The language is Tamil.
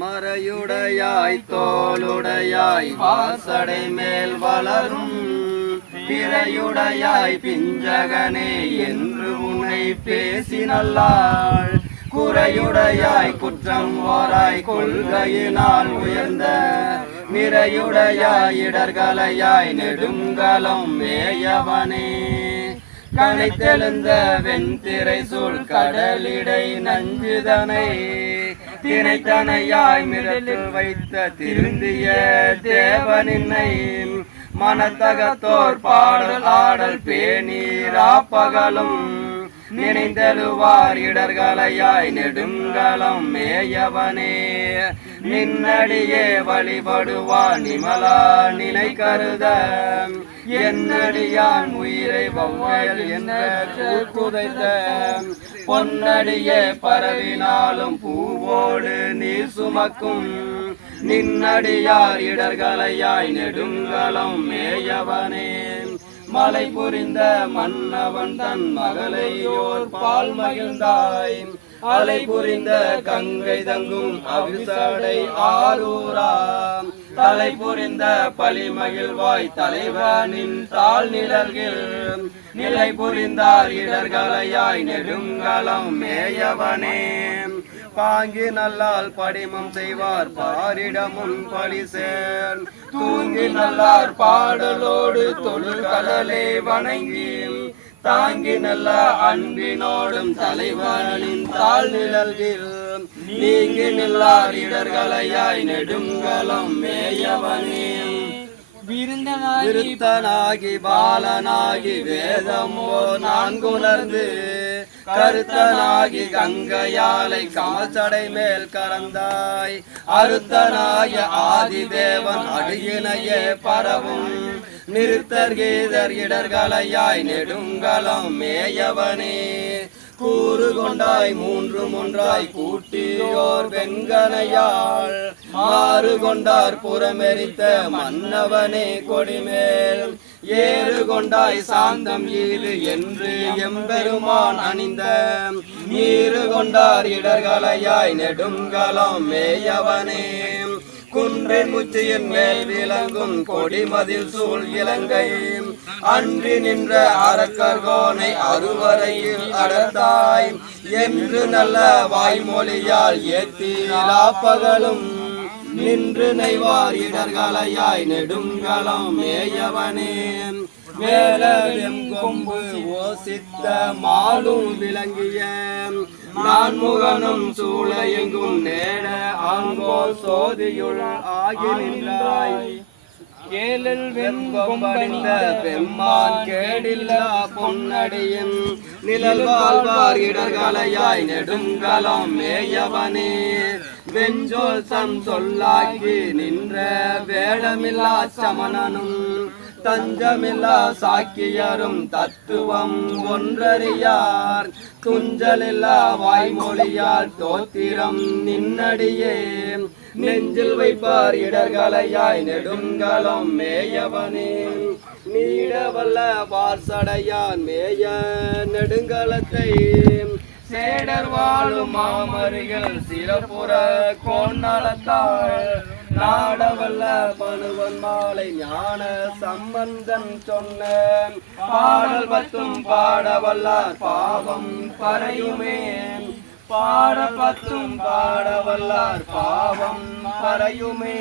மறையுடையாய் தோளுடையாய் வாசடை மேல் வளரும் பிறையுடையாய் பிஞ்சகனே என்று உன்னை பேசினல்லாள் குறையுடையாய் குற்றம் வாராய் கொள்கையினால் உயர்ந்த நிறையுடையாய் இடர்களையாய் நெடுங்கலம் மேயவனே கனைத்தெழுந்த வெண்திரை சூழ் கடலிடை நஞ்சுதனை திணைத்தனையாய் மிரட்டில் வைத்த திருந்திய தேவனின்னை மனத்தகத்தோர் பாடல் ஆடல் பேணீரா பகலும் நினைந்தெழுவார் இடர்களையாய் நெடுங்கலம் மேயவனே நின்னடியே வழிபடுவான் நிமலா நினை கருத என்னடியான் உயிரை வௌவல் என்று குதைத்த பொன்னடியே பரவினாலும் பூவோடு நீர் சுமக்கும் நின்னடியார் இடர்களையாய் நெடுங்கலம் மேயவனே மலை புரிந்த மன்னவன் தன் மகளையோர் பால் மகிழ்ந்தாய் அலை புரிந்த கங்கை தங்கும் அவிசடை ஆரூராம் தலை புரிந்த பலி மகிழ்வாய் தலைவனின் தாழ் நிழல்கள் நிலை புரிந்தார் இடர்களையாய் நெடுங்கலம் மேயவனே பாங்கி நல்லால் படிமம் செய்வார் பாரிடமும் பழிசேர் தூங்கி நல்லார் பாடலோடு தொழில் கடலை வணங்கி தாங்கி நல்ல அன்பினோடும் தலைவனின் தாழ் நிழல்கள் நீங்கி நில்லார் இடர்களையாய் நெடுங்கலம் மேயவனே விருத்தனாகி பாலனாகி வேதமோ நான்குணர்ந்து கருத்தனாகி கங்கையாலை கமச்சடை மேல் கறந்தாய் அருத்தனாய ஆதிதேவன் அடியினையே பரவும் நிறுத்தர் கீதர் இடர்களையாய் நெடுங்கலம் மேயவனே கூறு கொண்டாய் மூன்று ஒன்றாய் கூட்டியோர் வெண்கனையாள் மாறு கொண்டார் புறமெரித்த மன்னவனே கொடிமேல் ஏறு கொண்டாய் சாந்தம் ஈது என்று எம்பெருமான் அணிந்த நீரு கொண்டார் இடர்களையாய் நெடுங்கலம் மேயவனே குன்றின் உச்சியின் மேல் விளங்கும் கொடிமதில் சூழ் இலங்கை அன்றி நின்ற அரக்கர்கோனை அறுவரையில் அடர்த்தாய் என்று நல்ல வாய்மொழியால் ஏத்திலா பகலும் நின்று நெய்வார் இடர்களையாய் நெடுங்கலம் மேயவனே வேலம் கொம்பு ஓசித்த மாலும் விளங்கிய நான் முகனும் சூழ எங்கும் நேட ஆங்கோல் சோதியுள் ஆகி நின்றாய் ஏழில் வெண்கொம்படிந்த பெம்மான் கேடில்லா பொன்னடியும் நிழல் வாழ்வார் இடர்களையாய் நெடுங்கலம் மேயவனே வெஞ்சோல் சம் சொல்லாக்கி நின்ற வேடமில்லா சமணனும் தஞ்சமில்லா சாக்கியரும் தத்துவம் ஒன்றறியார் துஞ்சலில்லா வாய்மொழியால் தோத்திரம் நின்னடியே நெஞ்சில் வைப்பார் இடர்களையாய் நெடுங்கலம் மேயவனே நீடவல்ல வார்சடையான் மேய நெடுங்கலத்தை சேடர் வாழும் மாமரிகள் சிறப்புற கோணலத்தாள் நாடவல்ல பனுவன் மாலை ஞான சம்பந்தன் சொன்ன பாடல் பத்தும் பாடவல்லார் பாவம் பறையுமே பாட பத்தும் பாடவல்லார் பாவம் பறையுமே.